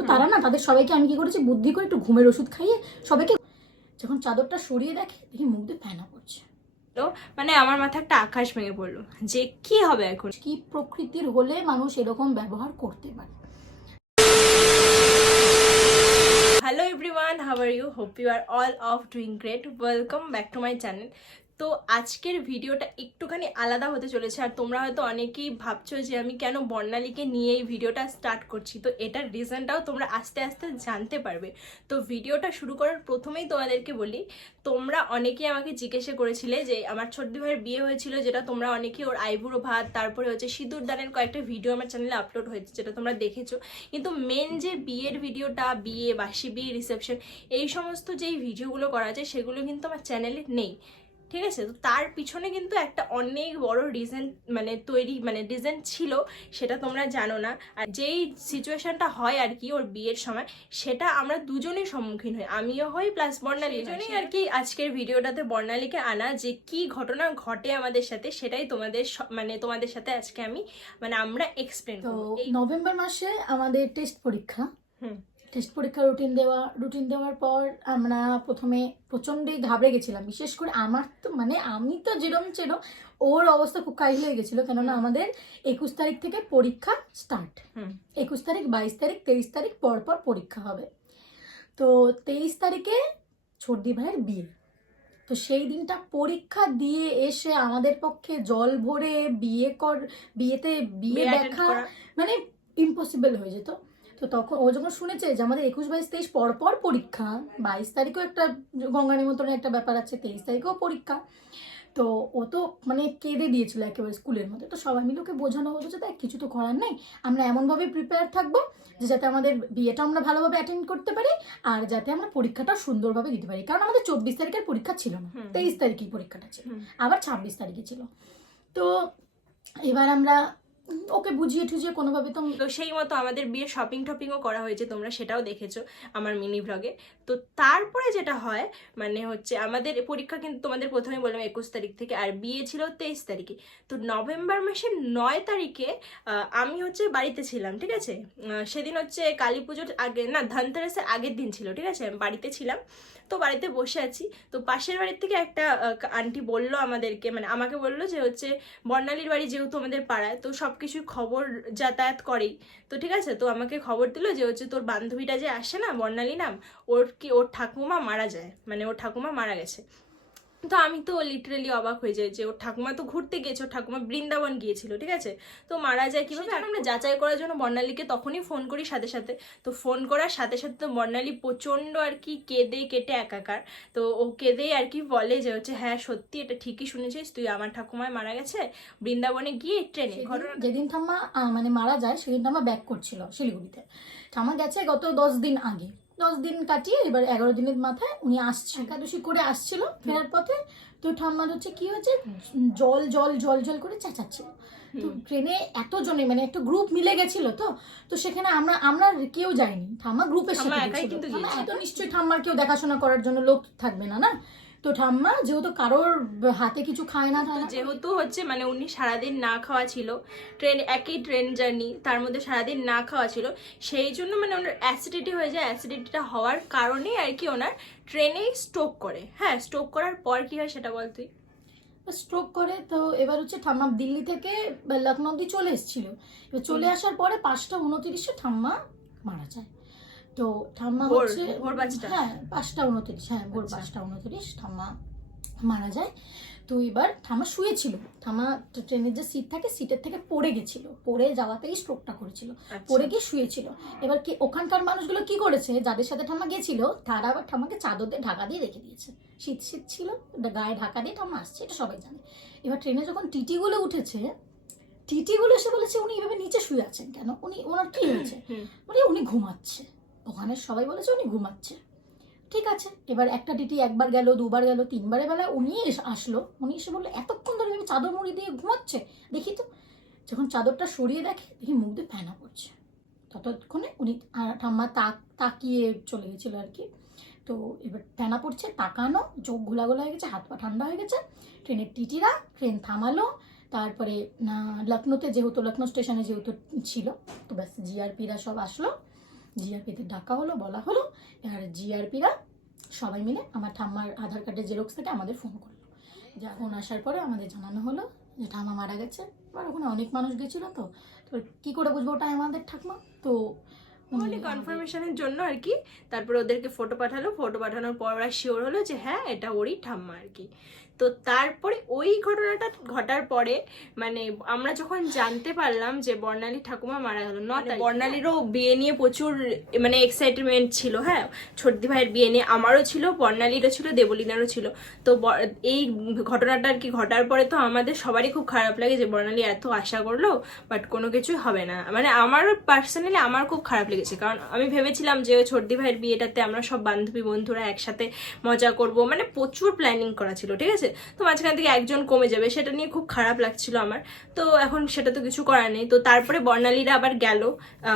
তো তারা না তাদের সবাইকে আমি কি করেছি বুদ্ধি করে একটু ঘুমের ওষুধ খাইয়ে সবাইকে যখন চাদরটা সরিয়ে দেখে দেখি মুখ দিয়ে ফেনা পড়ছে। তো মানে আমার মাথায় একটা আকাশ ভেঙে পড়ল। যে কি হবে এখন? কি প্রকৃতির হলে মানুষ এরকম ব্যবহার করতে পারে? Hello everyone how are you hope you are all of doing great welcome back to my channel তো আজকের ভিডিওটা একটুখানি আলাদা হতে চলেছে, আর তোমরা হয়তো অনেকেই ভাবছ যে আমি কেন বর্ণালীকে নিয়ে এই ভিডিওটা স্টার্ট করছি, তো এটার রিজনটাও তোমরা আস্তে আস্তে জানতে পারবে। তো ভিডিওটা শুরু করার প্রথমেই তোমাদেরকে বলি, তোমরা অনেকেই আমাকে জিজ্ঞাসা করেছিলে যে আমার ছোট্ট ভাইয়ের বিয়ে হয়েছিল, যেটা তোমরা অনেকেই ওর আইবুড়ো ভাত, তারপরে হচ্ছে সিঁদুর দানের কয়েকটা ভিডিও আমার চ্যানেলে আপলোড হয়েছে, যেটা তোমরা দেখেছ। কিন্তু মেন যে বিয়ের ভিডিওটা, বিয়ে, বাসি বিয়ে রিসেপশন এই সমস্ত যেই ভিডিওগুলো করা যায়, সেগুলো কিন্তু আমার চ্যানেলে নেই। ঠিক আছে? তো তার পিছনে কিন্তু একটা অনেক বড় রিজন মানে তৈরি মানে রিজন ছিল সেটা তোমরা জানো না। আর যেই সিচুয়েশনটা হয় আর কি ওর বিয়ের সময় সেটা আমরা দুজনেই সম্মুখীন হই। আমিও হই প্লাস বর্ণালী জন্যই আর কি আজকের ভিডিওটাতে বর্ণালীকে আনা যে কি ঘটনা ঘটে আমাদের সাথে সেটাই তোমাদের স- মানে তোমাদের সাথে আজকে আমি মানে আমরা এক্সপ্লেন তো করব। এই নভেম্বর মাসে আমাদের টেস্ট পরীক্ষা। হুম। টেস্ট পরীক্ষা রুটিন দেওয়া রুটিন দেওয়ার পর আমরা প্রথমে প্রচণ্ডই ঘাবড়ে গেছিলাম। বিশেষ করে আমার তো মানে আমি তো যেরম ছিল ওর অবস্থা খুব কাহিল হয়ে গেছিল। কেননা আমাদের একুশ তারিখ থেকে পরীক্ষা স্টার্ট। একুশ তারিখ বাইশ তারিখ তেইশ তারিখ পর পর পরীক্ষা হবে। তো তেইশ তারিখে ছর্দি ভাইয়ের বিয়ে। তো সেই দিনটা পরীক্ষা দিয়ে এসে আমাদের পক্ষে জল ভরে বিয়ে কর বিয়েতে বিয়ে বিয়ে দেখা মানে ইম্পসিবল হয়ে যেত। তো তখন ও যখন শুনেছে যে আমাদের একুশ বাইশ তেইশ পর পর পরীক্ষা বাইশ তারিখেও একটা গঙ্গা নিমন্ত্রণের একটা ব্যাপার আছে তেইশ তারিখেও পরীক্ষা তো ও তো মানে কেঁদে দিয়েছিল একেবারে স্কুলের মধ্যে। তো সবাই মিলে ওকে বোঝানো হতো যে দেখ কিছু তো করার নেই আমরা এমনভাবে প্রিপেয়ার থাকব যে যাতে আমাদের বিয়েটা আমরা ভালোভাবে অ্যাটেন্ড করতে পারি আর যাতে আমরা পরীক্ষাটা সুন্দরভাবে দিতে পারি। কারণ আমাদের চব্বিশ তারিখের পরীক্ষা ছিল না তেইশ তারিখেই পরীক্ষাটা ছিল আবার ছাব্বিশ তারিখে ছিল। তো এবার আমরা ওকে বুঝিয়ে টুঝিয়ে কোনোভাবে তো তো সেই মতো আমাদের বিয়ে শপিং টপিংও করা হয়েছে, তোমরা সেটাও দেখেছ আমার মিনি ভ্লগে তো তারপরে যেটা হয় মানে হচ্ছে আমাদের পরীক্ষা কিন্তু তোমাদের প্রথমে বললাম একুশ তারিখ থেকে, আর বিয়ে ছিল তেইশ তারিখে। তো নভেম্বর মাসের নয় তারিখে আমি হচ্ছে বাড়িতে ছিলাম, ঠিক আছে? সেদিন হচ্ছে কালী পুজোর আগে না, ধনতেরাসের আগের দিন ছিল, ঠিক আছে? আমি বাড়িতে ছিলাম। তো বাড়িতে বসে আছি। তো পাশের বাড়ির থেকে একটা আন্টি বলল আমাদেরকে মানে আমাকে বলল যে হচ্ছে বর্ণালীর বাড়ি যেহেতু আমাদের পাড়ায়, তো সব কিছু খবর যাতায়াত করেই। তো ঠিক আছে, তো আমাকে খবর দিল যে হচ্ছে তোর বান্ধবীটা যে আসে না, বর্ণালী নাম, ওর কি, ওর ঠাকুমা মারা যায় মানে ওর ঠাকুমা মারা গেছে। তো আমি তো লিটারেলি অবাক হয়ে যাই যে ওর ঠাকুমা তো ঘুরতে গিয়েছে ওর ঠাকুমা বৃন্দাবন গিয়েছিল ঠিক আছে? তো মারা যায় কীভাবে আমরা যাচাই করার জন্য বর্ণালীকে তখনই ফোন করি সাথে সাথে। তো ফোন করার সাথে সাথে তো বর্ণালী প্রচণ্ড আর কি কেঁদে কেটে একাকার। তো ও কেঁদেই আর কি বলে যে হচ্ছে হ্যাঁ সত্যি এটা ঠিকই শুনেছিস তুই আমার ঠাকুমায় মারা গেছে বৃন্দাবনে গিয়ে ট্রেনে যেদিন ঠাম্মা মানে মারা যায় সেদিন ঠাম্মা ব্যাক করছিল শিলিগুড়িতে। ঠাম্মা গেছে গত দশ দিন আগে। দশ দিন কাটিয়ে এবার এগারো দিনের মাথায় উনি আসছে। একাদশী করে আসছিল ফেরার পথে তো ঠাম্মার হচ্ছে কি হয়েছে জল জল জল জল করে চেঁচাচ্ছিল। তো ট্রেনে এতজনে মানে একটা গ্রুপ মিলে গেছিল তো তো সেখানে আমরা আমরা কেউ যাইনি। ঠাম্মা গ্রুপের সাথে। এত নিশ্চয়ই ঠাম্মার কেউ দেখাশোনা করার জন্য লোক থাকবে না না? তো ঠাম্মা যেহেতু কারোর হাতে কিছু খায় না তো ঠাম্মা যেহেতু হচ্ছে মানে উনি সারাদিন না খাওয়া ছিল ট্রেন একই ট্রেন জার্নি তার মধ্যে সারাদিন না খাওয়া ছিল সেই জন্য মানে ওনার অ্যাসিডিটি হয়ে যায়। অ্যাসিডিটিটা হওয়ার কারণেই আর কি ওনার ট্রেনেই স্ট্রোক করে। হ্যাঁ স্ট্রোক করার পর কি হয় সেটা বল তুই। স্ট্রোক করে তো এবার হচ্ছে ঠাম্মা দিল্লি থেকে লখনৌ অব্দি চলে এসেছিল। এবার চলে আসার পরে পাঁচটা উনতিরিশে ঠাম্মা মারা যায়। তো ঠাম্মা হচ্ছে ভোর পাঁচটা? হ্যাঁ পাঁচটা উনতিরিশ হ্যাঁ ভোর আচ্ছা। পাঁচটা উনতিরিশ ঠাম্মা মারা যায়। তো এবার ঠাম্মা শুয়েছিল। ঠাম্মা ট্রেনের যে সিট থাকে সিটের থেকে পড়ে গেছিল। পড়ে যাওয়াতেই স্ট্রোকটা করেছিল। আচ্ছা। পড়ে গিয়ে শুয়েছিল। এবার কি ওখানকার মানুষগুলো কি করেছে? যাদের সাথে ঠাম্মা গেছিল তারা আবার ঠাম্মাকে চাদর দিয়ে ঢাকা দিয়ে রেখে দিয়েছে। শীত শীত ছিল গায়ে ঢাকা দিয়ে ঠাম্মা আসছে এটা সবাই জানে। এবার ট্রেনে যখন টিটিগুলো উঠেছে টিটিগুলো এসে বলেছে উনি এভাবে নিচে শুয়ে আছেন কেন? উনি ওনার কি হয়েছে। মানে উনি ঘুমাচ্ছে। ওখানে সবাই বলেছে উনি ঘুমাচ্ছে। ঠিক আছে, এবার একটা টিটি একবার গেল, দুবার গেল, তিনবারের বেলা উনি আসলো। উনি এসে বলল, এতক্ষণ ধরে এভাবে চাদর মুড়ি দিয়ে ঘুমাচ্ছে। দেখি তো। যখন চাদরটা সরিয়ে দেখে, দেখি মুখ দিয়ে ফেনা পড়ছে। ততক্ষণে উনি ঠাম্মা তাক, তাকিয়ে চলে গেছিল আর কি। তো এবার ফেনা পড়ছে, তাকানো, চোখ ঘোলা ঘোলা হয়ে গেছে, হাত পা ঠান্ডা হয়ে গেছে। ট্রেনের টিটিরা, ট্রেন থামালো, তারপরে লখনৌতে যেহেতু, লখনৌ স্টেশনে যেহেতু ছিল, তো ব্যাস, জিআরপিরা সব আসলো। জিআরপিতে ডাকা হলো, বলা হলো আর জিআরপিরা সবাই মিলে আমার ঠাম্মার আধার কার্ডের জেরক্স থেকে আমাদের ফোন করল। যখন আসার পরে আমাদের জানানো হলো যে ঠাম্মা মারা গেছে। এবার ওখানে অনেক মানুষ গেছিল তো। তো কী করে বুঝব ওটা আমাদের ঠাকমা তো মানে কনফার্মেশনের জন্য আর কি। তারপরে ওদেরকে ফটো পাঠালো। ফটো পাঠানোর পর ওরা শিওর হলো যে হ্যাঁ এটা ওরই ঠাম্মা আর কি। তো তারপরে ওই ঘটনাটা ঘটার পরে মানে আমরা যখন জানতে পারলাম যে বর্ণালী ঠাকুমা মারা গেল ন বর্ণালীরও বিয়ে নিয়ে প্রচুর মানে এক্সাইটমেন্ট ছিল হ্যাঁ? ছোটদি ভাইয়ের বিয়ে নিয়ে আমারও ছিল বর্ণালীরও ছিল দেবলীনারও ছিল। তো এই ঘটনাটা আর কি ঘটার পরে তো আমাদের সবারই খুব খারাপ লাগে যে বর্ণালী এত আশা করল বাট কোনো কিছুই হবে না। মানে আমার পার্সোনালি আমার খুব খারাপ লেগেছে কারণ আমি ভেবেছিলাম যে ছোটদি ভাইয়ের বিয়েটাতে আমরা সব বান্ধবী বন্ধুরা একসাথে মজা করব। মানে প্রচুর প্ল্যানিং করা ছিল ঠিক আছে? তো মাঝখান থেকে একজন কমে যাবে সেটা নিয়ে খুব খারাপ লাগছিল আমার। তো এখন সেটা তো কিছু করার নেই। তো তারপরে বর্ণালীরা আবার গেল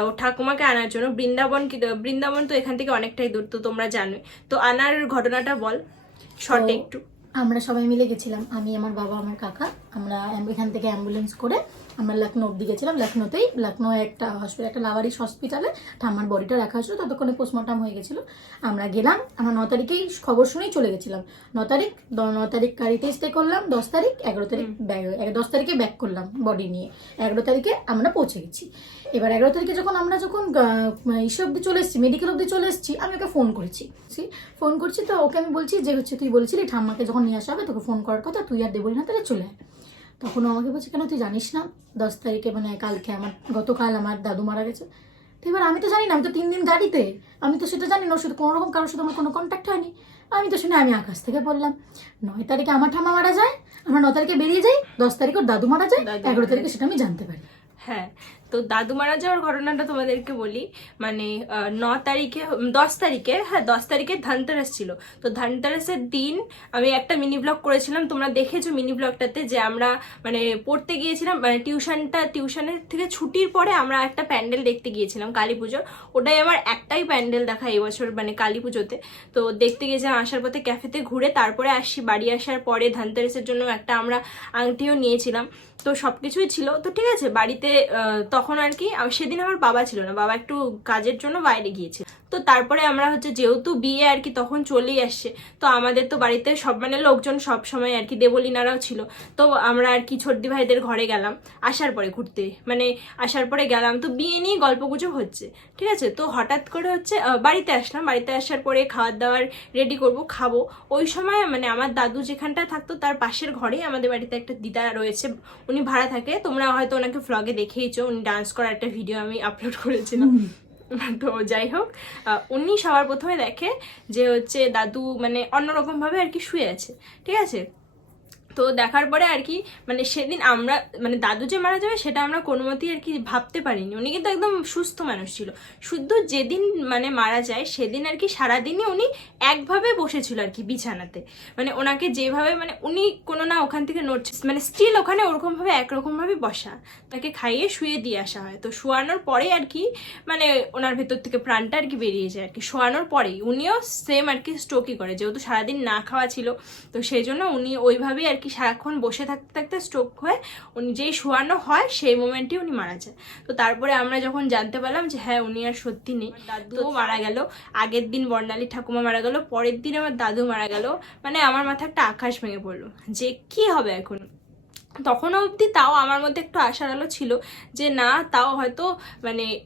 ও ঠাকুমাকে আনার জন্য। বৃন্দাবন কি বৃন্দাবন তো এখান থেকে অনেকটাই দূর তো তোমরা জানোই। তো আনার ঘটনাটা বল শর্টে একটু। আমরা সবাই মিলে গেছিলাম আমি আমার বাবা আমার কাকা। আমরা এখান থেকে অ্যাম্বুলেন্স করে আমরা লখনৌ অব্দি গেছিলাম। লখনৌতেই লখনৌ একটা হসপিটাল একটা লাভারিস হসপিটালে ঠাম্মার বডিটা রাখা হয়েছিল ততক্ষণে পোস্টমর্টম হয়ে গেছিল। আমরা গেলাম আমরা ন তারিখেই খবর শুনেই চলে গেছিলাম। ন তারিখ ন তারিখ গাড়িতে স্টে করলাম দশ তারিখ এগারো তারিখ ব্যাগ দশ তারিখে ব্যাক করলাম বডি নিয়ে। এগারো তারিখে আমরা পৌঁছে গেছি। এবার এগারো তারিখে যখন আমরা যখন ইসে অব্দি চলে এসেছি মেডিকেল অব্দি চলে এসেছি আমি ওকে ফোন করেছি। ফোন করছি তো ওকে আমি বলছি যে হচ্ছে তুই বলছিলি ঠাম্মাকে যখন নিয়ে আসা হবে তোকে ফোন করার কথা তুই আর দেবলি না তাহলে চলে আয়। তখন আমাকে বলছে কেন তুই জানিস না? দশ তারিখে মানে কালকে আমার গতকাল আমার দাদু মারা গেছে। তো এবার আমি তো জানি না আমি তো তিন দিন গাড়িতে। আমি তো সেটা জানি না ওর সাথে কোনো রকম কারোর সাথে আমার কোনো কন্ট্যাক্ট হয়নি। আমি তো শুনে আমি আকাশ থেকে বললাম নয় তারিখে আমার ঠামা মারা যায় আমরা ন তারিখে বেরিয়ে যাই দশ তারিখ ওর দাদু মারা যায় এগারো তারিখে সেটা আমি জানতে পারি। হ্যাঁ তো দাদু মারা যাওয়ার ঘটনাটা তোমাদেরকে বলি মানে ন তারিখে দশ তারিখে হ্যাঁ দশ তারিখে ধানতেরাস ছিল। তো ধানতেরাসের দিন আমি একটা মিনি ব্লগ করেছিলাম, তোমরা দেখেছ মিনি ব্লগটাতে যে আমরা মানে পড়তে গিয়েছিলাম মানে টিউশনটা, টিউশনের থেকে ছুটির পরে আমরা একটা প্যান্ডেল দেখতে গিয়েছিলাম, কালী পুজোর। ওটাই আমার একটাই প্যান্ডেল দেখা এবছর মানে কালী পুজোতে। তো দেখতে গিয়েছিলাম, আসার পথে ক্যাফেতে ঘুরে তারপরে আসি, বাড়ি আসার পরে ধানতেরাসের জন্য একটা আমরা আংটিও নিয়েছিলাম। তো সব কিছুই ছিল। তো ঠিক আছে, বাড়িতে তখন আর কি সেদিন আমার বাবা ছিল না বাবা একটু কাজের জন্য বাইরে গিয়েছিল। তো তারপরে আমরা হচ্ছে যেহেতু বিয়ে আর কি তখন চলেই আসছে তো আমাদের তো বাড়িতে সব মানে লোকজন সব সময় আর কি দেবলিনারাও ছিল। তো আমরা আর কি ছোটদি ভাইদের ঘরে গেলাম, আসার পরে ঘুরতে মানে আসার পরে গেলাম। তো বিয়ে নিয়ে গল্প গুজব হচ্ছে, ঠিক আছে? তো হঠাৎ করে হচ্ছে বাড়িতে আসলাম, বাড়িতে আসার পরে খাওয়ার দাওয়ার রেডি করব, খাব। ওই সময় মানে আমার দাদু যেখানটা থাকতো তার পাশের ঘরেই আমাদের বাড়িতে একটা দিদা রয়েছে, উনি ভাড়া থাকে। তোমরা হয়তো ওনাকে ফ্লগে দেখেইছো, উনি ডান্স করার একটা ভিডিও আমি আপলোড করেছিলাম। তো যাই হোক উনি সবার প্রথমে দেখে যে হচ্ছে দাদু মানে অন্যরকম ভাবে আর কি শুয়ে আছে, ঠিক আছে? তো দেখার পরে আর কি মানে সেদিন আমরা মানে দাদু যে মারা যাবে সেটা আমরা কোনো মতেই আর কি ভাবতে পারিনি। উনি কিন্তু একদম সুস্থ মানুষ ছিল। শুধু যেদিন মানে মারা যায়, সেদিন আর কি সারাদিনই উনি একভাবে বসেছিল আর কি বিছানাতে। মানে ওনাকে যেভাবে মানে উনি কোনো না ওখান থেকে নড়ছে মানে স্টিল ওখানে ওরকমভাবে, একরকমভাবে বসা। তাকে খাইয়ে শুয়ে দিয়ে আসা হয়। তো শোয়ানোর পরে আর কি মানে ওনার ভেতর থেকে প্রাণটা আর কি বেরিয়ে যায় আর কি। শোয়ানোর পরেই উনিও সেম আর কি স্ট্রোকই করে। যেহেতু সারাদিন না খাওয়া ছিল, তো সেই জন্য উনি ওইভাবেই আর কি সারাক্ষণ বসে থাকতে থাকতে স্ট্রোক হয়ে উনি যেই শোয়ানো হয় সেই মোমেন্টে উনি মারা যায়। তো তারপরে আমরা যখন জানতে পারলাম যে হ্যাঁ উনি আর সত্যি নেই। দাদুও মারা গেল। আগের দিন বর্ণালী ঠাকুমা মারা গেল পরের দিন আমার দাদু মারা গেল। মানে আমার মাথা একটা আকাশ ভেঙে পড়ল। যে কি হবে এখন? তখনও অবধি তাও আমার মধ্যে একটু আশার আলো ছিল যে না তাও হয়তো মানে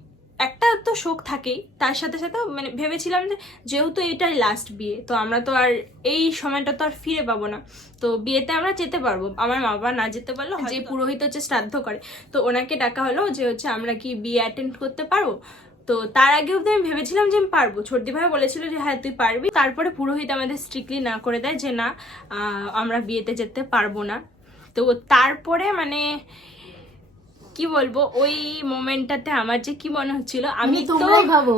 একটা তো শোক থাকেই তার সাথে সাথে মানে ভেবেছিলাম যে যেহেতু এটাই লাস্ট বিয়ে তো আমরা তো আর এই সময়টা তো আর ফিরে পাবো না। তো বিয়েতে আমরা যেতে পারব আমার মা বাবা না যেতে পারল যে পুরোহিত হচ্ছে শ্রাদ্ধ করে। তো ওনাকে ডাকা হলো যে হচ্ছে আমরা কি বিয়ে অ্যাটেন্ড করতে পারব? তো তার আগে অব্দি আমি ভেবেছিলাম যে আমি পারব। ছোটদি ভাই বলেছিল যে হ্যাঁ তুই পারবি। তারপরে পুরোহিত আমাদের স্ট্রিক্টলি না করে দেয় যে না আমরা বিয়েতে যেতে পারব না। তো তারপরে মানে কি বলব ওই মোমেন্টটাতে আমার যে কি মনে হচ্ছিল আমি আমি তো তোমরাই ভাবো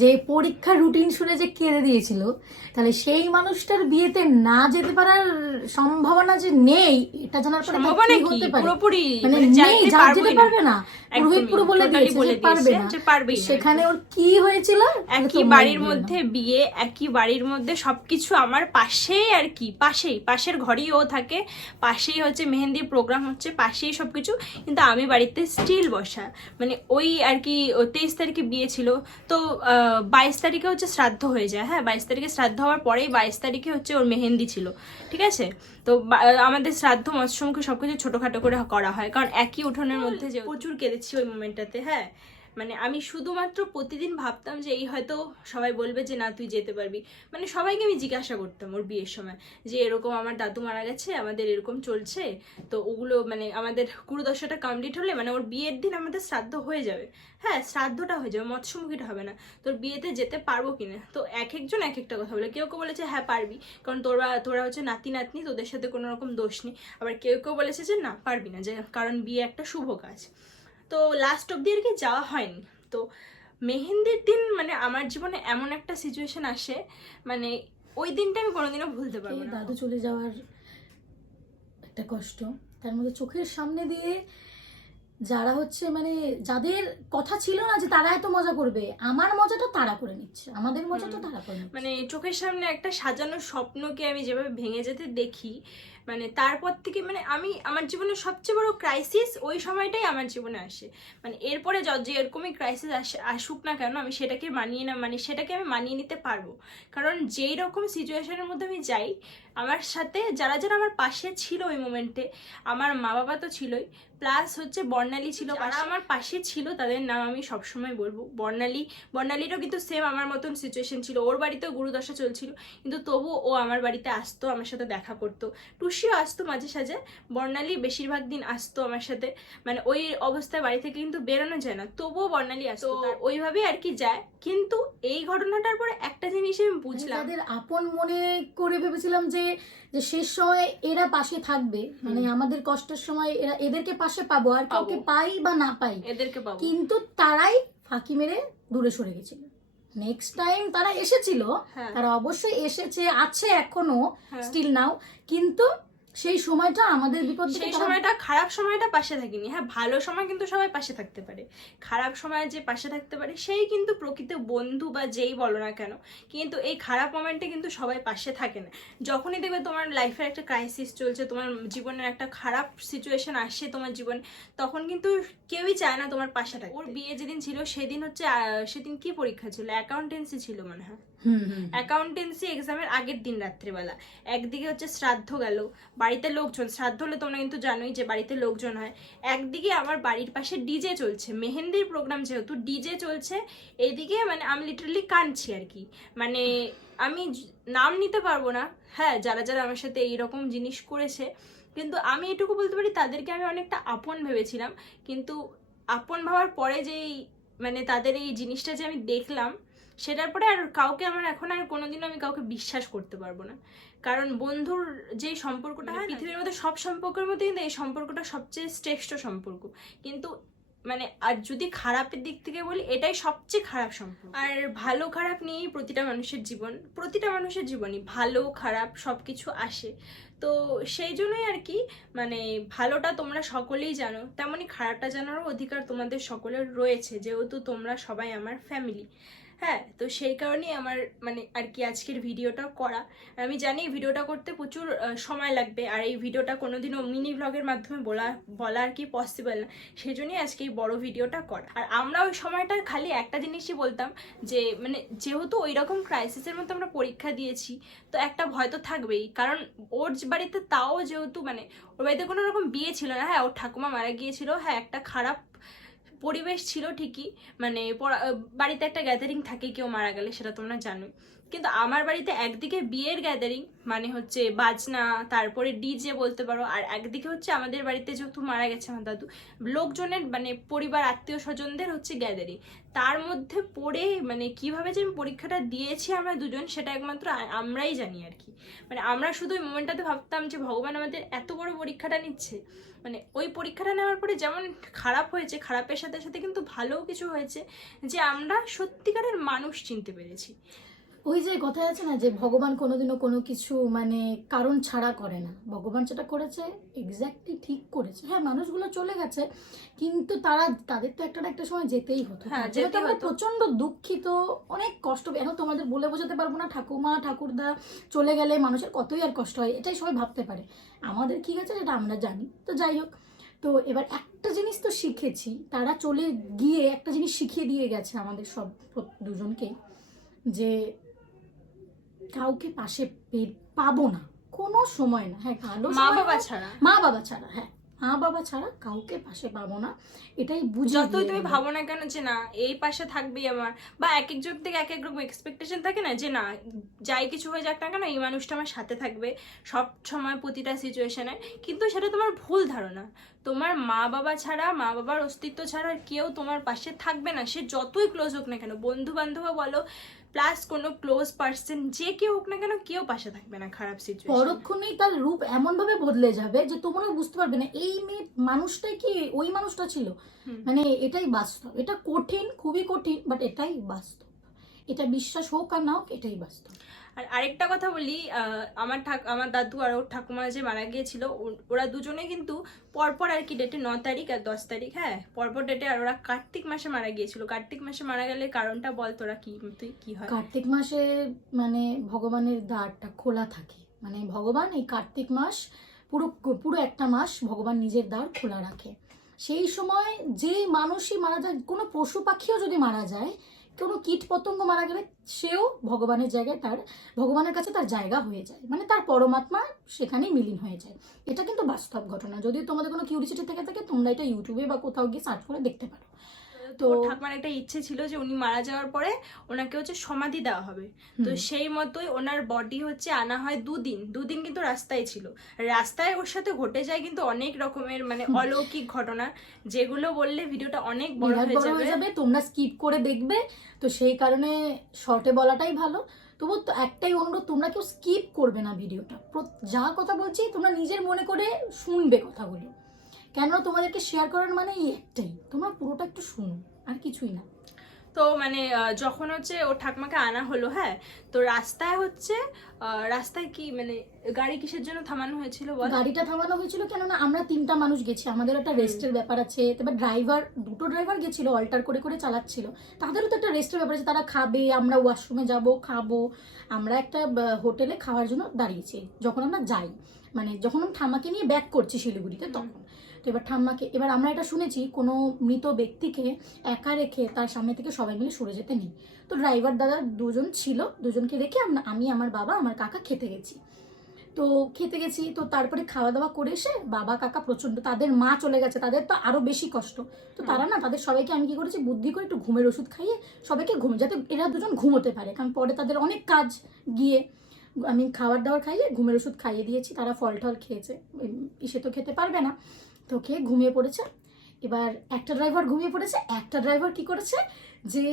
যে পরীক্ষার রুটিন শুনে যে কেঁদে দিয়েছিল তাহলে সেই মানুষটার বিয়েতে না যেতে পারার সম্ভাবনা যে নেই এটা জানার পরে সম্ভাবনা কি কি? হতে পারে? পুরোপুরি মানে মানে নেই যেতে পারবে না। পুরোহিত পুরো বলে দিয়েছে পারবে না। যে পারবেই সেখানে ওর কি হয়েছিল? একই বাড়ির মধ্যে বিয়ে একই বাড়ির মধ্যে সবকিছু আমার পাশেই আর কি পাশেই পাশের ঘরেই ও থাকে পাশেই হচ্ছে মেহেন্দির প্রোগ্রাম হচ্ছে পাশেই সবকিছু। কিন্তু আমি বাড়ির বিয়েতে স্টিল বসা। মানে ওই আর কি তেইশ তারিখে বিয়ে ছিল। তো বাইশ তারিখে হচ্ছে শ্রাদ্ধ হয়ে যায়। হ্যাঁ বাইশ তারিখে শ্রাদ্ধ হওয়ার পরেই বাইশ তারিখে হচ্ছে ওর মেহেন্দি ছিল। ঠিক আছে? তো আমাদের শ্রাদ্ধ মৎস্যমুখী সবকিছু ছোটোখাটো করে করা হয়। কারণ একই উঠোনের মধ্যে যে প্রচুর কেঁদেছি ওই মোমেন্টটাতে হ্যাঁ। মানে আমি শুধুমাত্র প্রতিদিন ভাবতাম যে এই হয়তো সবাই বলবে যে, না, তুই যেতে পারবি। মানে সবাইকে আমি জিজ্ঞাসা করতাম ওর বিয়ের সময় যে, এরকম আমার দাদু মারা গেছে, আমাদের এরকম চলছে। তো ওগুলো মানে আমাদের গুরুদশাটা কমপ্লিট হলে মানে ওর বিয়ের দিন আমাদের শ্রাদ্ধ হয়ে যাবে। হ্যাঁ শ্রাদ্ধটা হয়ে যাবে, মৎস্যমুখীটা হবে না। তোর বিয়েতে যেতে পারব কিনা? তো এক একজন এক একটা কথা বলে। কেউ কেউ বলেছে হ্যাঁ পারবি। কারণ তোরা তোরা হচ্ছে নাতি, নাতনি, তোদের সাথে কোনো রকম দোষ নেই। আবার কেউ কেউ বলেছে যে, না, পারবি না। যে, কারণ বিয়ে একটা শুভ কাজ। তো লাস্ট অব্দি আর কি যাওয়া হয়নি। তো মেহেন্দির দিন মানে আমার জীবনে এমন একটা সিচুয়েশন আসে মানে ওই দিনটা আমি কোনোদিনও ভুলতে পারব না। দাদু চলে যাওয়ার একটা কষ্ট। তার মধ্যে চোখের সামনে দিয়ে যারা হচ্ছে মানে যাদের কথা ছিল না যে তারা এত মজা করবে আমার মজাটা তারা করে নিচ্ছে। আমাদের মজাটা। তারা করে মানে চোখের সামনে একটা সাজানো স্বপ্নকে আমি যেভাবে ভেঙে যেতে দেখি মানে তারপর থেকে মানে আমি, আমার জীবনে সবচেয়ে বড় ক্রাইসিস ওই সময়টাই আমার জীবনে আসে। মানে এরপরে য- যে এরকমই ক্রাইসিস আসে, আসুক না কেন, আমি সেটাকে মানিয়ে না মানে সেটাকে আমি মানিয়ে নিতে পারব। কারণ যেই রকম সিচুয়েশনের মধ্যে আমি যাই আমার সাথে যারা যারা আমার পাশে ছিল ওই মোমেন্টে আমার মা বাবা তো ছিলই প্লাস হচ্ছে বর্ণালী ছিল। যারা আমার পাশে ছিল তাদের নাম আমি সবসময় বলব। বর্ণালী বর্ণালীরও কিন্তু সেম আমার মতন সিচুয়েশন ছিল। ওর বাড়িতেও গুরুদশা চলছিল কিন্তু তবু ও আমার বাড়িতে আসতো আমার সাথে দেখা করতো। টুসিও আসতো মাঝে সাঝে বর্ণালী বেশিরভাগ দিন আসতো আমার সাথে। মানে ওই অবস্থায় বাড়ি থেকে কিন্তু বেরোনো যায় না তবুও বর্ণালী আসতো। তো ওইভাবেই আর কি যায়। কিন্তু এই ঘটনাটার পরে একটা জিনিস আমি বুঝলাম। যাদের আপন মনে করে ভেবেছিলাম যে যে শেষ সময় এরা পাশে থাকবে। মানে আমাদের কষ্টের সময় এরা এদেরকে পাশে পাবো আর কাউকে। পাই বা না পাই এদেরকে পাবো। কিন্তু তারাই ফাঁকি মেরে দূরে সরে গেছিল। নেক্সট টাইম তারা এসেছিল হ্যাঁ। তারা অবশ্যই এসেছে আছে এখনও হ্যাঁ। স্টিল নাও কিন্তু সেই সময়টা আমাদের বিপদ সেই সময়টা খারাপ সময়টা পাশে থাকিনি। হ্যাঁ ভালো সময় কিন্তু সবাই পাশে থাকতে পারে। খারাপ সময় যে পাশে থাকতে পারে সেই কিন্তু প্রকৃত বন্ধু বা যেই বলো না কেন কিন্তু এই খারাপ মোমেন্টে কিন্তু সবাই পাশে থাকে না। যখনই দেখবে তোমার লাইফের একটা ক্রাইসিস চলছে তোমার জীবনের একটা খারাপ সিচুয়েশন আসছে তোমার জীবনে তখন কিন্তু কেউই চায় না তোমার পাশে থাকে ওর বিয়ে যেদিন ছিল সেদিন হচ্ছে সেদিন কি পরীক্ষা ছিল? অ্যাকাউন্টেন্সি ছিল মনে হয়। অ্যাকাউন্টেন্সি এক্সামের আগের দিন রাত্রিবেলা। একদিকে হচ্ছে শ্রাদ্ধ গেল, বাড়িতে লোকজন, শ্রাদ্ধ হলে তোমরা কিন্তু জানোই যে বাড়িতে লোকজন হয়। একদিকে আমার বাড়ির পাশে ডিজে চলছে, মেহেন্দির প্রোগ্রাম যেহেতু ডিজে চলছে, এদিকে মানে আমি লিটারালি কাঁদছি আর কি। মানে আমি নাম নিতে পারব না। হ্যাঁ যারা যারা আমার সাথে এইরকম জিনিস করেছে, কিন্তু আমি এটুকু বলতে পারি তাদেরকে আমি অনেকটা আপন ভেবেছিলাম। কিন্তু আপন ভাবার পরে যেই মানে তাদের এই জিনিসটা যে আমি দেখলাম সেটার পরে আর কাউকে আমার এখন আর কোনোদিনও আমি কাউকে বিশ্বাস করতে পারব না। কারণ বন্ধুর যে সম্পর্কটা হয় পৃথিবীর মধ্যে সব সম্পর্কের মধ্যে কিন্তু এই সম্পর্কটা সবচেয়ে শ্রেষ্ঠ সম্পর্ক। কিন্তু মানে আর যদি খারাপের দিক থেকে বলি, এটাই সবচেয়ে খারাপ সম্পর্ক। আর ভালো খারাপ নিয়েই প্রতিটা মানুষের জীবন, প্রতিটা মানুষের জীবনই ভালো, খারাপ সব কিছু আসে। তো সেই জন্যই আর কি মানে ভালোটা তোমরা সকলেই জানো, তেমনই খারাপটা জানারও অধিকার তোমাদের সকলের রয়েছে, যেহেতু তোমরা সবাই আমার ফ্যামিলি হ্যাঁ তো সেই কারণেই আমার মানে আর কি আজকের ভিডিওটা করা। আমি জানি ভিডিওটা করতে প্রচুর সময় লাগবে, আর এই ভিডিওটা কোনোদিনও মিনি ব্লগের মাধ্যমে বলা বলা আর কি পসিবল না। সেই জন্যই আজকে এই বড় ভিডিওটা করা। আর আমরা ওই সময়টা খালি একটা জিনিসই বলতাম যে মানে যেহেতু ওই রকম ক্রাইসিসের মধ্যে আমরা পরীক্ষা দিয়েছি, তো একটা ভয় তো থাকবেই। কারণ ওর বাড়িতে তাও যেহেতু মানে ওর বাড়িতে কোনো রকম বিয়ে ছিল না। হ্যাঁ ওর ঠাকুমা মারা গিয়েছিল। হ্যাঁ একটা খারাপ পরিবেশ ছিল ঠিকই মানে বাড়িতে একটা গ্যাদারিং থাকে কেউ মারা গেলে সেটা তোমরা জানো কিন্তু আমার বাড়িতে একদিকে বিয়ের গ্যাদারিং মানে হচ্ছে বাজনা, তারপরে ডিজে বলতে পারো, আর একদিকে হচ্ছে আমাদের বাড়িতে যেহেতু মারা গেছে আমার দাদু, লোকজনের মানে পরিবার, আত্মীয় স্বজনদের হচ্ছে গ্যাদারিং তার মধ্যে পড়ে মানে কীভাবে যে আমি পরীক্ষাটা দিয়েছি আমরা দুজন, সেটা একমাত্র আমরাই জানি আর কি। মানে আমরা শুধু ওই মোমেন্টটাতে ভাবতাম যে ভগবান আমাদের এত বড় পরীক্ষাটা নিচ্ছে। মানে ওই পরীক্ষাটা নেওয়ার পরে যেমন খারাপ হয়েছে, খারাপের সাথে সাথে কিন্তু ভালোও কিছু হয়েছে, যে আমরা সত্যিকারের মানুষ চিনতে পেরেছি। ওই যে কথা আছে না যে ভগবান কোনোদিনও কোনো কিছু মানে কারণ ছাড়া করে না। ভগবান যেটা করেছে এক্স্যাক্টলি ঠিক করেছে। হ্যাঁ মানুষগুলো চলে গেছে কিন্তু তারা তাদের তো একটা একটা সময় যেতেই হতো। হ্যাঁ, আমরা প্রচণ্ড দুঃখিত অনেক কষ্ট এখন তোমাদের বলে বোঝাতে পারব না ঠাকুমা ঠাকুরদা চলে গেলে মানুষের কতই আর কষ্ট হয় এটাই সবাই ভাবতে পারে। আমাদের কি গেছে যেটা আমরা জানি। তো যাই হোক তো এবার একটা জিনিস তো শিখেছি তারা চলে গিয়ে একটা জিনিস শিখিয়ে দিয়ে গেছে আমাদের সব প্রত- দুজনকে যে কাউকে পাশে পাবো না। কোনো সময় না। হ্যাঁ ভালো মা বাবা ছাড়া। মা বাবা ছাড়া হ্যাঁ মা বাবা ছাড়া কাউকে পাশে পাবো না। এটাই বুঝে যতই তুমি ভাবো না কেন যে না এই পাশে থাকবেই আমার। বা এক এক একজন থেকে এক এক রকম এক্সপেকটেশন থাকে না যে না যাই কিছু হয়ে যাক না কেন এই মানুষটা আমার সাথে থাকবে সব সময় প্রতিটা সিচুয়েশনে কিন্তু সেটা তোমার ভুল ধারণা। তোমার মা বাবা ছাড়া মা বাবার অস্তিত্ব ছাড়া আর কেউ তোমার পাশে থাকবে না। সে যতই ক্লোজ হোক না কেন বন্ধু বান্ধব বলো প্লাস কোনো ক্লোজ পার্সন যে কেউ হোক না কেন কেউ পাশে থাকবে না খারাপ সিচুয়েশন পরক্ষণেই তার রূপ এমন ভাবে বদলে যাবে যে তোমরা বুঝতে পারবে না এই মেয়ে মানুষটাই কি ওই মানুষটা ছিল? মানে এটাই বাস্তব। এটা কঠিন খুবই কঠিন বাট এটাই বাস্তব। এটা বিশ্বাস হোক আর না হোক এটাই বাস্তব। আর আরেকটা কথা বলি আমার আমার দাদু আর ওর ঠাকুমা যে মারা গিয়েছিল ওরা দুজনে কিন্তু পরপর আর কি ডেটে ন তারিখ আর দশ তারিখ হ্যাঁ পরপর ডেটে আর ওরা কার্তিক মাসে মারা গিয়েছিল। কার্তিক মাসে মারা গেলে কারণটা বল তোরা কি, তুই কি হয়? কার্তিক মাসে মানে ভগবানের দ্বারটা খোলা থাকে। মানে ভগবান এই কার্তিক মাস পুরো পুরো একটা মাস ভগবান নিজের দ্বার খোলা রাখে। সেই সময় যে মানুষই মারা যায়, কোনো পশু পাখিও যদি মারা যায় কোনো কীট পতঙ্গ মারা গেলে সেও ভগবানের জায়গায় তার, ভগবানের কাছে তার জায়গা হয়ে যায়। মানে তার পরমাত্মা সেখানেই মিলিন হয়ে যায়। এটা কিন্তু বাস্তব ঘটনা। যদি তোমাদের কোনো কিউরিসিটি থেকে থাকে, তোমরা এটা ইউটিউবে বা কোথাও গিয়ে সার্চ করে দেখতে পারো। তো ঠাকুমার একটা ইচ্ছে ছিল যে উনি মারা যাওয়ার পরে ওনাকে হচ্ছে সমাধি দেওয়া হবে। তো সেই মতোই ওনার বডি হচ্ছে আনা হয় দুদিন। দুদিন কিন্তু রাস্তায় ছিল। রাস্তায় ওর সাথে ঘটে যায় কিন্তু অনেক রকমের মানে অলৌকিক ঘটনা। যেগুলো বললে ভিডিওটা অনেক বড় হয়ে যাবে। যাবে তোমরা স্কিপ করে দেখবে। তো সেই কারণে শর্টে বলাটাই ভালো। তবু তো একটাই অনুরোধ তোমরা কেউ স্কিপ করবে না ভিডিওটা। যা কথা বলছি তোমরা নিজের মনে করে শুনবে কথাগুলো। কেননা তোমাদেরকে শেয়ার করার মানে এই একটাই? তোমরা পুরোটা একটু শুনো আর কিছুই না। তো মানে যখন হচ্ছে ও ঠাকমাকে আনা হলো হ্যাঁ তো রাস্তায় হচ্ছে রাস্তায় কি মানে গাড়ি কিসের জন্য থামানো হয়েছিল গাড়িটা থামানো হয়েছিল কেননা আমরা তিনটা মানুষ গেছি আমাদের একটা রেস্টের ব্যাপার আছে তারপর ড্রাইভার দুটো ড্রাইভার গেছিল অল্টার করে করে চালাচ্ছিল। তাদেরও তো একটা রেস্টের ব্যাপার আছে তারা খাবে আমরা ওয়াশরুমে যাব খাব আমরা একটা হোটেলে খাওয়ার জন্য দাঁড়িয়েছি যখন আমরা যাই। মানে যখন আমি ঠাম্মাকে নিয়ে ব্যাক করছি শিলিগুড়িতে তখন। তো এবার ঠাম্মাকে, এবার আমরা এটা শুনেছি, কোনো মৃত ব্যক্তিকে একা রেখে তার সামনে থেকে সবাই মিলে সরে যেতে নেই। তো ড্রাইভার দাদা দুজন ছিল, দুজনকে রেখে আমি, আমার বাবা, আমার কাকা খেতে গেছি। তো খেতে গেছি, তো তারপরে খাওয়া দাওয়া করে এসে বাবা, কাকা প্রচণ্ড তাদের মা চলে গেছে, তাদের তো আরও বেশি কষ্ট। তো তারা না, তাদের সবাইকে আমি কি করেছি, বুদ্ধি করে একটু ঘুমের ওষুধ খাইয়ে সবাইকে ঘুম, যাতে এরা দুজন ঘুমোতে পারে, কারণ পরে তাদের অনেক কাজ গিয়ে, আমি খাবার দাবার খাইয়ে ঘুমের ওষুধ খাইয়ে দিয়েছি, তারা ফল টল খেয়েছে ইসে তো খেতে পারবে না। তো খেয়ে ঘুমিয়ে পড়েছে। এবার একটা ড্রাইভার ঘুমিয়ে পড়েছে একটা ড্রাইভার কি করেছে যে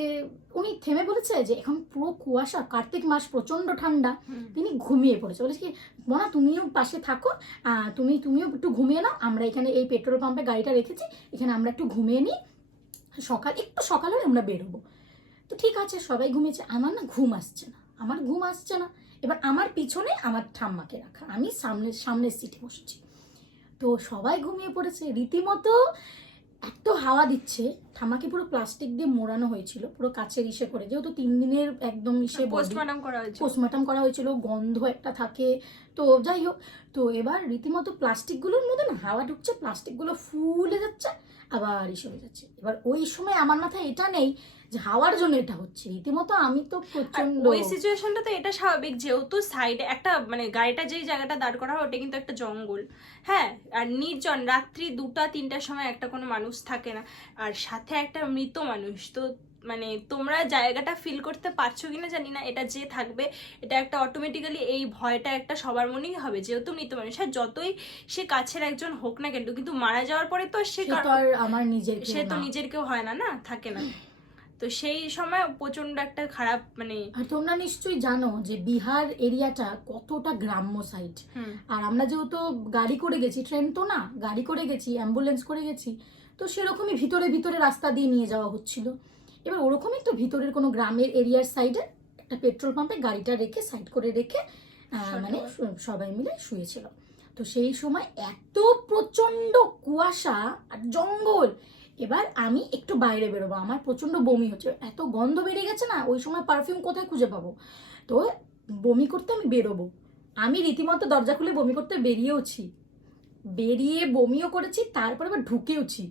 উনি থেমে বলেছে যে এখন পুরো কুয়াশা কার্তিক মাস প্রচণ্ড ঠান্ডা তিনি ঘুমিয়ে পড়েছে। বলেছে কি মনা তুমিও পাশে থাকো তুমি তুমিও একটু ঘুমিয়ে নাও আমরা এখানে এই পেট্রোল পাম্পে গাড়িটা রেখেছি এখানে আমরা একটু ঘুমিয়ে নিই সকাল একটু সকাল হলে আমরা বেরোবো। তো ঠিক আছে সবাই ঘুমিয়েছে আমার না ঘুম আসছে না আমার ঘুম আসছে না। এবার আমার পিছনে আমার ঠাম্মাকে রাখা আমি সামনে সামনের সিটে বসেছি। তো সবাই ঘুমিয়ে পড়েছে। রীতিমতো এত হাওয়া দিচ্ছে ঠামাকে পুরো প্লাস্টিক দিয়ে মোড়ানো হয়েছিল পুরো কাছের ইসে করে। যেহেতু তিন দিনের একদম ইসে পোস্টমার্টম পোস্টমর্টম করা হয়েছে পোস্টমর্টম করা হয়েছিল গন্ধ একটা থাকে তো যাই হোক। তো এবার রীতিমতো প্লাস্টিকগুলোর মধ্যে না হাওয়া ঢুকছে প্লাস্টিকগুলো ফুলে যাচ্ছে আবার ইসে হয়ে যাচ্ছে। এবার ওই সময় আমার মাথায় এটা নেই যে হাওয়ার জন্য এটা হচ্ছে। রীতিমতো আমি তো প্রচণ্ড ওই সিচুয়েশনটা তো এটা স্বাভাবিক যেহেতু সাইডে একটা মানে গাড়িটা যেই জায়গাটা দাঁড় করা হয় ওটা কিন্তু একটা জঙ্গল। হ্যাঁ আর নির্জন রাত্রি দুটা তিনটার সময় একটা কোনো মানুষ থাকে না। আর সাথে একটা মৃত মানুষ। তো মানে তোমরা জায়গাটা ফিল করতে পারছ কিনা জানি না এটা যে থাকবে এটা একটা অটোমেটিক্যালি এই ভয়টা একটা সবার মনেই হবে যেহেতু মৃত মানুষ হ্যাঁ যতই সে কাছের একজন হোক না কেন কিন্তু মারা যাওয়ার পরে তো সে আর আমার নিজের সে তো নিজের কেউ হয় না না? থাকে না। তো সেই সময় প্রচণ্ড একটা খারাপ মানে আর তোমরা নিশ্চয়ই জানো যে বিহার এরিয়াটা কতটা গ্রাম্য সাইড আর আমরা যেহেতু গাড়ি করে গেছি ট্রেন তো না গাড়ি করে গেছি অ্যাম্বুলেন্স করে গেছি তো সেরকমই ভিতরে ভিতরে রাস্তা দিয়ে নিয়ে যাওয়া হচ্ছিল। এবার ওরকমই তো ভিতরের কোনো গ্রামের এরিয়ার সাইডে একটা পেট্রোল পাম্পে গাড়িটা রেখে সাইড করে রেখে মানে সবাই মিলে শুয়েছিল। তো সেই সময় এত প্রচণ্ড কুয়াশা আর জঙ্গল। এবার আমি একটু বাইরে বেরোবো। আমার প্রচণ্ড বমি হচ্ছে। এত গন্ধ বেরিয়ে গেছে না ওই সময় পারফিউম কোথায় খুঁজে পাবো? তো বমি করতে আমি বেরোবো। আমি রীতিমতো দরজা খুলে বমি করতে বেরিয়েওছি। বেরিয়ে বমিও করেছি তারপর আবার ঢুকেওছি।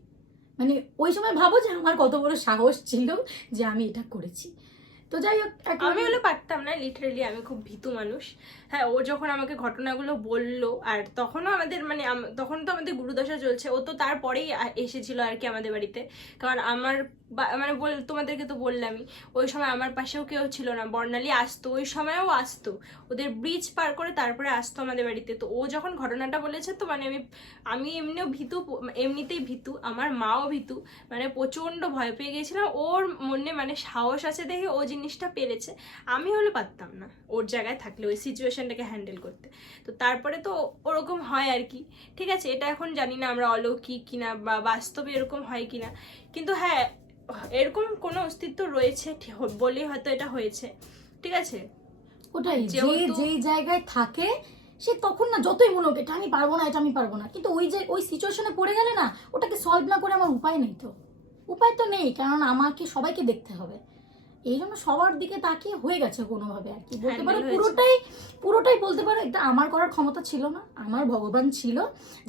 মানে ওই সময় ভাবো যে আমার কত বড় সাহস ছিল যে আমি এটা করেছি। তো যাই হোক আমি হলে পারতাম না লিটারেলি আমি খুব ভীতু মানুষ। হ্যাঁ ও যখন আমাকে ঘটনাগুলো বলল, আর তখনও আমাদের মানে তখন তো আমাদের গুরুদশা চলছে, ও তো তারপরেই এসেছিল আর কি আমাদের বাড়িতে। কারণ আমার মানে বল, তোমাদেরকে তো বললামই, ওই সময় আমার পাশেও কেউ ছিল না, বর্ণালী আসতো, ওই সময়ও আসতো। ওদের ব্রিজ পার করে তারপরে আসতো আমাদের বাড়িতে। তো ও যখন ঘটনাটা বলেছে তো মানে আমি আমি এমনিও ভীতু, এমনিতেই ভীতু, আমার মাও ভীতু মানে প্রচণ্ড ভয় পেয়ে গেছিলাম ওর মনে মানে সাহস আছে দেখে ও জিনিসটা পেরেছে। আমি হলে পারতাম না, ওর জায়গায় থাকলে, ওই সিচুয়েশনটাকে হ্যান্ডেল করতে। তো তারপরে তো ওরকম হয় আর কি। ঠিক আছে এটা এখন জানি না আমরা অলৌকিক কিনা বা বাস্তবে এরকম হয় কিনা। কিন্তু হ্যাঁ এরকম কোনো অস্তিত্ব রয়েছে বলেই হয়তো এটা হয়েছে। ঠিক আছে? ওটাই যে যেই জায়গায় থাকে সে তখন না যতই মনে হোক এটা আমি পারব না এটা আমি পারব না। কিন্তু ওই যে ওই সিচুয়েশনে পড়ে গেলে না ওটাকে সলভ না করে আমার উপায় নেই তো। উপায় তো নেই কারণ আমাকে সবাইকে দেখতে হবে। এই জন্য সবার দিকে তাকিয়ে হয়ে গেছে কোনোভাবে আর কি। বলতে পারো পুরোটাই পুরোটাই বলতে পারো এটা আমার করার ক্ষমতা ছিল না আমার ভগবান ছিল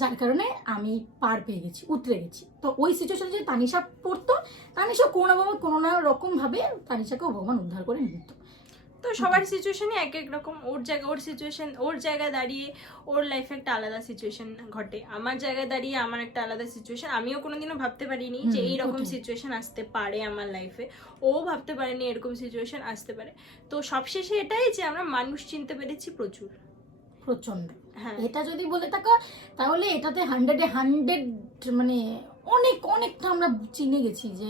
যার কারণে আমি পার পেয়ে গেছি উতরে গেছি। তো ওই সিচুয়েশনে যদি তানিশা পড়তো তানিশা কোনো না কোনো না রকমভাবে তানিশাকেও ভগবান উদ্ধার করে নিত তো সবার সিচুয়েশনই এক এক রকম। ওর জায়গা ওর সিচুয়েশন ওর জায়গায় দাঁড়িয়ে ওর লাইফে একটা আলাদা সিচুয়েশন ঘটে। আমার জায়গায় দাঁড়িয়ে আমার একটা আলাদা সিচুয়েশন আমিও কোনোদিনও ভাবতে পারিনি যে এইরকম। সিচুয়েশন আসতে পারে আমার লাইফে ও ভাবতে পারেনি এরকম সিচুয়েশন আসতে পারে। তো সবশেষে এটাই যে আমরা মানুষ চিনতে পেরেছি প্রচুর। প্রচণ্ড। হ্যাঁ। এটা যদি বলে থাকো তাহলে এটাতে হান্ড্রেডে হান্ড্রেড মানে অনেক অনেকটা আমরা চিনে গেছি যে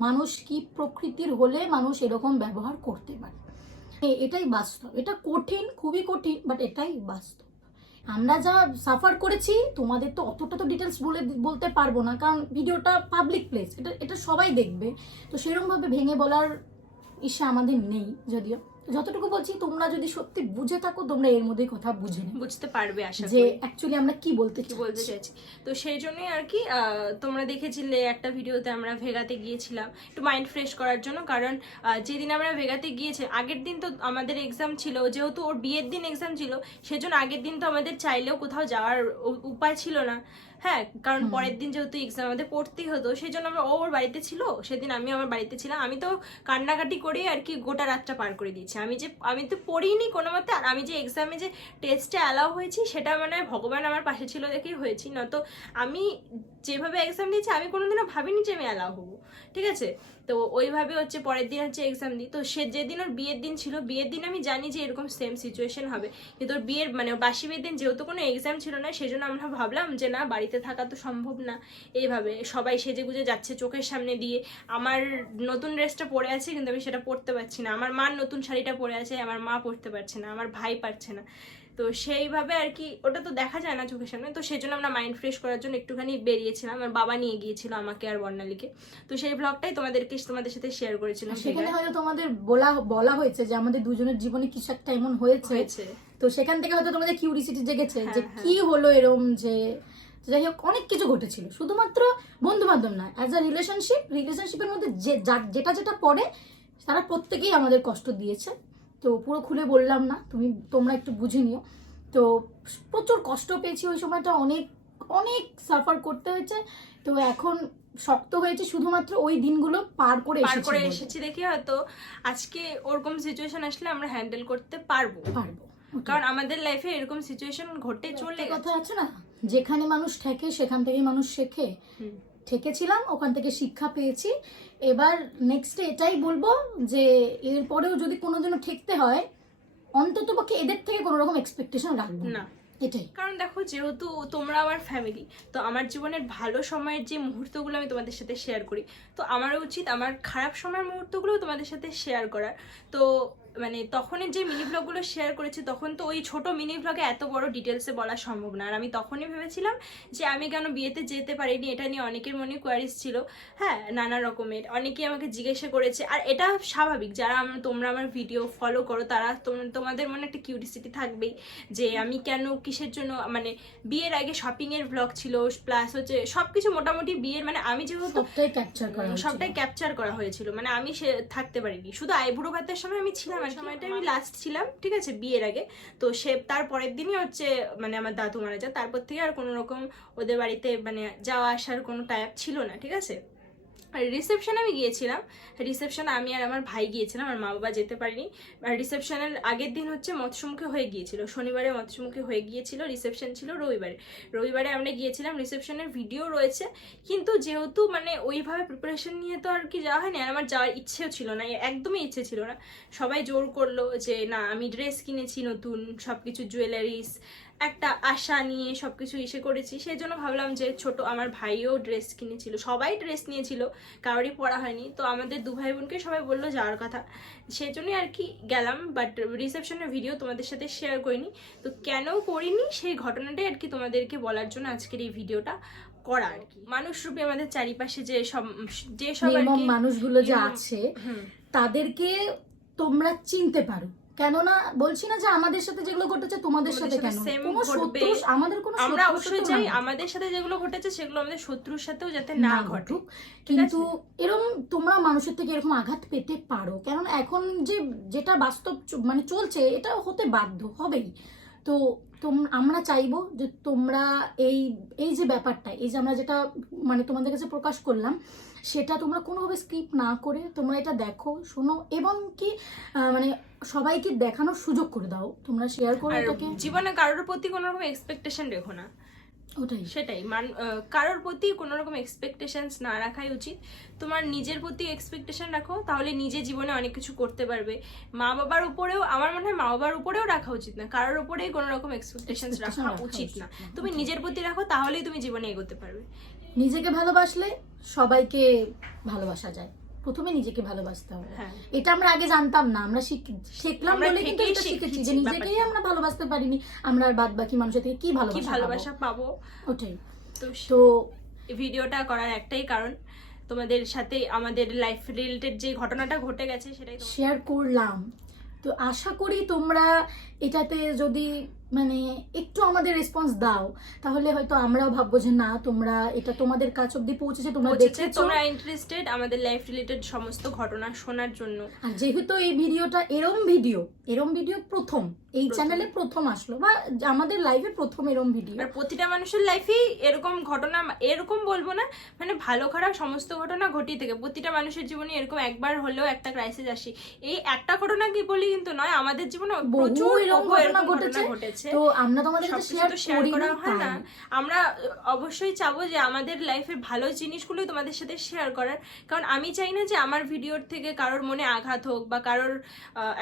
মানুষ কি প্রকৃতির হলে মানুষ এরকম ব্যবহার করতে পারে। এটাই বাস্তব। এটা কঠিন, খুবই কঠিন বাট এটাই বাস্তব। আমরা যা সাফার করেছি, তোমাদের তো অতটা তো ডিটেলস বলে, বলতে পারব না, কারণ ভিডিওটা পাবলিক প্লেস এটা এটা সবাই দেখবে। তো সেরকমভাবে ভেঙে বলার ইচ্ছা আমাদের নেই, যদিও। যতটুকু বলছি তোমরা যদি সত্যি বুঝে থাকো তোমরা এর মধ্যেই কথা বুঝে নেবে। বুঝতে পারবে আশা যে অ্যাকচুয়ালি আমরা কি বলতে কি বলতে চাইছি। তো সেই জন্যই আর কি আহ, তোমরা দেখেছিলে একটা ভিডিওতে আমরা ভেগাতে গিয়েছিলাম একটু মাইন্ড ফ্রেশ করার জন্য। কারণ যেদিন আমরা ভেগাতে গিয়েছি আগের দিন তো আমাদের এক্সাম ছিল যেহেতু ওর বিয়ের দিন এক্সাম ছিল সেজন্য আগের দিন তো আমাদের চাইলেও কোথাও যাওয়ার উপায় ছিল না। হ্যাঁ কারণ পরের দিন যেহেতু এক্সাম আমাদের পড়তেই হতো সেই জন্য আমরা ও ওর বাড়িতে ছিল সেদিন আমি আমার বাড়িতে ছিলাম। আমি তো কান্নাকাটি করেই আর কি গোটা রাতটা পার করে দিয়েছি। আমি যে আমি তো পড়িনি কোনো মতে, আর আমি যে এক্সামে যে টেস্টে অ্যালাউ হয়েছি, সেটা মানে ভগবান আমার পাশে ছিল দেখেই হয়েছি। নয়তো আমি যেভাবে এক্সাম দিয়েছি আমি কোনোদিনও ভাবিনি যে আমি অ্যালাউ হব। ঠিক আছে? তো ওইভাবে হচ্ছে পরের দিন হচ্ছে এক্সাম দিই। তো সে যেদিন ওর বিয়ের দিন ছিল, বিয়ের দিন আমি জানি যে এরকম সেম সিচুয়েশন হবে। কিন্তু ওর বিয়ের মানে বাসি বিয়ের দিন যেহেতু কোনো এক্সাম ছিল না, সেজন্য আমরা ভাবলাম যে না, বাড়িতে থাকা তো সম্ভব না এইভাবে। সবাই সেজে গুজে যাচ্ছে চোখের সামনে দিয়ে। আমার নতুন ড্রেসটা পরে আছে, কিন্তু আমি সেটা পরতে পারছি না। আমার মার নতুন শাড়িটা পরে আছে, আমার মা পরতে পারছে না, আমার ভাই পারছে না। তো সেইভাবে আর কি ওটা তো দেখা যায় না চোখের সামনে তো সেই জন্য আমরা মাইন্ড ফ্রেশ করার জন্য একটুখানি বেরিয়েছিলাম। আমার বাবা নিয়ে গিয়েছিল আমাকে আর বর্ণালীকে। তো সেই ব্লগটাই তোমাদেরকে তোমাদের সাথে শেয়ার করেছিলাম সেখানে হয়তো তোমাদের বলা বলা হয়েছে যে আমাদের দুজনের জীবনে কিছু একটা এমন হয়েছে। তো সেখান থেকে হয়তো তোমাদের কিউরিসিটি জেগেছে হ্যাঁ, যে হ্যাঁ। কি হলো এরম যে যাই হোক অনেক কিছু ঘটেছিল। শুধুমাত্র বন্ধু বান্ধব না অ্যাজ আ রিলেশনশিপ রিলেশনশিপের মধ্যে যা- যেটা যেটা পড়ে তারা প্রত্যেকেই আমাদের কষ্ট দিয়েছে। তো পুরো খুলে বললাম না তুমি তোমরা একটু বুঝে নিও। তো প্রচুর কষ্ট পেয়েছি ওই সময়টা অনেক অনেক সাফার করতে হয়েছে। তো এখন শক্ত হয়েছে শুধুমাত্র ওই দিনগুলো পার করে পার এসেছি করে এসেছি দেখে হয়তো আজকে ওরকম সিচুয়েশন আসলে আমরা হ্যান্ডেল করতে পারব। পারব কারণ আমাদের লাইফে এরকম সিচুয়েশন ঘটে চলে কথা আছে না যেখানে মানুষ ঠেকে সেখান থেকে মানুষ শেখে। ঠেকেছিলাম ওখান থেকে শিক্ষা পেয়েছি। এবার নেক্সটে এটাই বলব যে এরপরেও যদি কোনো কোনোদিনও ঠেকতে হয় অন্তত পক্ষে এদের থেকে কোনো রকম এক্সপেকটেশন রাখব না। এটাই। কারণ দেখো যেহেতু তোমরা আমার ফ্যামিলি তো আমার জীবনের ভালো সময়ের যে মুহূর্তগুলো আমি তোমাদের সাথে শেয়ার করি তো আমারও উচিত আমার খারাপ সময়ের মুহূর্তগুলো তোমাদের সাথে শেয়ার করার। তো মানে তখনের যে মিনি ব্লগগুলো শেয়ার করেছি তখন তো ওই ছোট মিনি ব্লগে এত বড় ডিটেলসে বলা সম্ভব না। আর আমি তখনই ভেবেছিলাম যে আমি কেন বিয়েতে যেতে পারিনি এটা নিয়ে অনেকের মনে কোয়ারিজ ছিল। হ্যাঁ নানা রকমের। অনেকেই আমাকে জিজ্ঞাসা করেছে। আর এটা স্বাভাবিক যারা আমার তোমরা আমার ভিডিও ফলো করো তারা তোম- তোমাদের মনে একটা কিউরিসিটি থাকবেই যে আমি কেন কিসের জন্য মানে বিয়ের আগে শপিং এর ব্লগ ছিল প্লাস হচ্ছে সবকিছু মোটামুটি বিয়ের মানে আমি যেহেতু সবটাই ক্যাপচার করা হয়েছিল। সবটাই ক্যাপচার করা হয়েছিল। মানে আমি সে থাকতে পারিনি। শুধু আইবুড়ো ভাতের সময় আমি ছিলাম আর সময়টা আমি লাস্ট ছিলাম ঠিক আছে বিয়ের আগে। তো সে তার পরের দিনই হচ্ছে মানে আমার দাদু মারা যায়। তারপর থেকে আর কোনো রকম ওদের বাড়িতে মানে যাওয়া আসার কোনো টাইপ ছিল না ঠিক আছে? রিসেপশনে আমি গিয়েছিলাম। রিসেপশানে আমি আর আমার ভাই গিয়েছিলাম আর মা বাবা যেতে পারিনি। আর রিসেপশনের আগের দিন হচ্ছে মৎস্যমুখী হয়ে গিয়েছিল। শনিবারে মৎস্যমুখী হয়ে গিয়েছিল রিসেপশন ছিল রবিবারে। রবিবারে আমরা গিয়েছিলাম রিসেপশনের ভিডিও রয়েছে। কিন্তু যেহেতু মানে ওইভাবে প্রিপারেশন নিয়ে তো আর কি যাওয়া হয়নি, আর আমার যাওয়ার ইচ্ছেও ছিল না, একদমই ইচ্ছে ছিল না। সবাই জোর করল যে, না, আমি ড্রেস কিনেছি নতুন সব কিছু জুয়েলারিস একটা আশা নিয়ে সব কিছু ইসে করেছি। সেই জন্য ভাবলাম যে ছোট আমার ভাইও ড্রেস কিনেছিল সবাই ড্রেস নিয়েছিল কারোরই পড়া হয়নি। তো আমাদের দু ভাই বোনকে সবাই বলল যাওয়ার কথা। সেই জন্যই আর কি গেলাম বাট রিসেপশনের ভিডিও তোমাদের সাথে শেয়ার করিনি। তো কেন করিনি? সেই ঘটনাটাই আর কি তোমাদেরকে বলার জন্য আজকের এই ভিডিওটা করা আর কি। মানুষ রূপে আমাদের চারিপাশে যে সব যে সব মানুষগুলো যে আছে তাদেরকে তোমরা চিনতে পারো। কেননা বলছি না যে আমাদের সাথে যেগুলো ঘটেছে তোমাদের সাথে কেন? কোনো শত্রু আমাদের কোনো আমরা অবশ্যই চাই আমাদের সাথে যেগুলো ঘটেছে সেগুলো আমাদের শত্রুর সাথেও যাতে না ঘটুক। কিন্তু এরকম তোমরা মানুষের থেকে এরকম আঘাত পেতে পারো। কারণ এখন যে যেটা বাস্তব মানে চলছে এটা হতে বাধ্য হবেই। তো আমরা চাইব যে তোমরা এই এই যে ব্যাপারটা এই যে আমরা যেটা মানে তোমাদের কাছে প্রকাশ করলাম সেটা তোমরা কোনোভাবে স্কিপ না করে তোমরা এটা দেখো শোনো এবং কি মানে সবাইকে দেখানোর সুযোগ করে দাও। তোমরা শেয়ার করো এটাকে। জীবনে কারোর প্রতি কোনো রকম এক্সপেকটেশন রেখো না। ওটাই। সেটাই। মান কারোর প্রতি কোনো রকম এক্সপেকটেশনস না রাখাই উচিত। তোমার নিজের প্রতি এক্সপেকটেশন রাখো তাহলে নিজে জীবনে অনেক কিছু করতে পারবে। মা বাবার উপরেও আমার মনে হয় মা বাবার উপরেও রাখা উচিত না। কারোর উপরেই কোনো রকম এক্সপেকটেশনস রাখা উচিত না। তুমি নিজের প্রতি রাখো তাহলেই তুমি জীবনে এগোতে পারবে। নিজেকে ভালোবাসলে সবাইকে ভালোবাসা যায়। প্রথমে নিজেকে ভালোবাসতে হবে। হ্যাঁ। এটা আমরা আগে জানতাম না আমরা শিখ- শিখলাম বলে কিন্তু এটা শিখেছি যে নিজেকেই আমরা ভালোবাসতে পারিনি আমরা আর বাদ বাকি মানুষের থেকে কি ভালোবাসা পাবো? ওটাই। তো তো ভিডিওটা করার একটাই কারণ তোমাদের সাথে আমাদের লাইফ রিলেটেড যে ঘটনাটা ঘটে গেছে সেটাই শেয়ার করলাম। তো আশা করি তোমরা এটাতে যদি মানে একটু আমাদের রেসপন্স দাও। তাহলে হয়তো আমরাও ভাববো যে না তোমরা এটা তোমাদের কাছ অব্দি পৌঁছেছে তোমরা দেখেছ। তোমরা ইন্টারেস্টেড আমাদের লাইফ রিলেটেড সমস্ত ঘটনা শোনার জন্য। আর যেহেতু এই ভিডিওটা এরম ভিডিও এরম ভিডিও প্রথম এই চ্যানেলে প্রথম আসলো বা আমাদের লাইভে প্রথম এরম ভিডিও। আর প্রতিটা মানুষের লাইফেই এরকম ঘটনা এরকম বলব না মানে ভালো খারাপ সমস্ত ঘটনা ঘটিয়ে থাকে। প্রতিটা মানুষের জীবনে এরকম একবার হলেও একটা ক্রাইসিস আসে। এই একটা ঘটনা কি বলি কিন্তু নয় আমাদের জীবনে প্রচুর এরকম ঘটনা ঘটেছে। ঘটনা তো আমরা তোমাদের তো শেয়ার করা হয় না। আমরা অবশ্যই চাবো যে আমাদের লাইফের ভালো জিনিসগুলোই তোমাদের সাথে শেয়ার করার। কারণ আমি চাই না যে আমার ভিডিওর থেকে কারোর মনে আঘাত হোক বা কারোর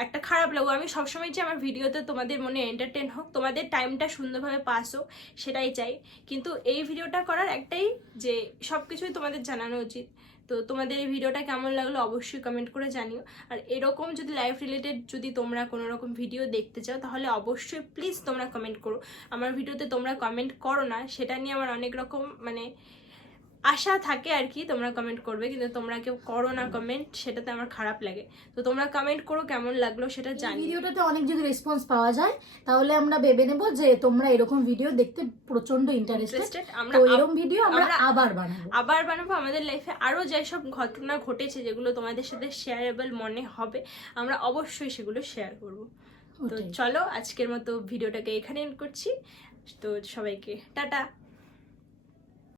একটা খারাপ লাগুক। আমি সবসময় চাই আমার ভিডিওতে তোমাদের মনে এন্টারটেন হোক তোমাদের টাইমটা সুন্দরভাবে পাস হোক সেটাই চাই। কিন্তু এই ভিডিওটা করার একটাই যে সব কিছুই তোমাদের জানানো উচিত। তো তোমাদের এই ভিডিওটা কেমন লাগল অবশ্যই কমেন্ট করে জানিও। আর এরকম যদি লাইফ রিলেটেড যদি তোমরা কোনো রকম ভিডিও দেখতে চাও, তাহলে অবশ্যই প্লিজ তোমরা কমেন্ট করো। আমার ভিডিওতে তোমরা কমেন্ট করো না, সেটা নিয়ে আমার অনেক রকম মানে আশা থাকে আর কি তোমরা কমেন্ট করবে কিন্তু তোমরা কেউ করো না কমেন্ট সেটাতে আমার খারাপ লাগে। তো তোমরা কমেন্ট করো কেমন লাগল সেটা জানি। ভিডিওটাতে অনেক যদি রেসপন্স পাওয়া যায় তাহলে আমরা ভেবে নেব যে তোমরা এরকম ভিডিও দেখতে প্রচণ্ড ইন্টারেস্টেড আমরা এরকম ভিডিও আমরা আবার বানাবো। আবার বানাবো। আমাদের লাইফে আরও যেসব ঘটনা ঘটেছে যেগুলো তোমাদের সাথে শেয়ারেবল মনে হবে আমরা অবশ্যই সেগুলো শেয়ার করব। তো চলো আজকের মতো ভিডিওটাকে এখানে এন্ড করছি। তো সবাইকে টাটা!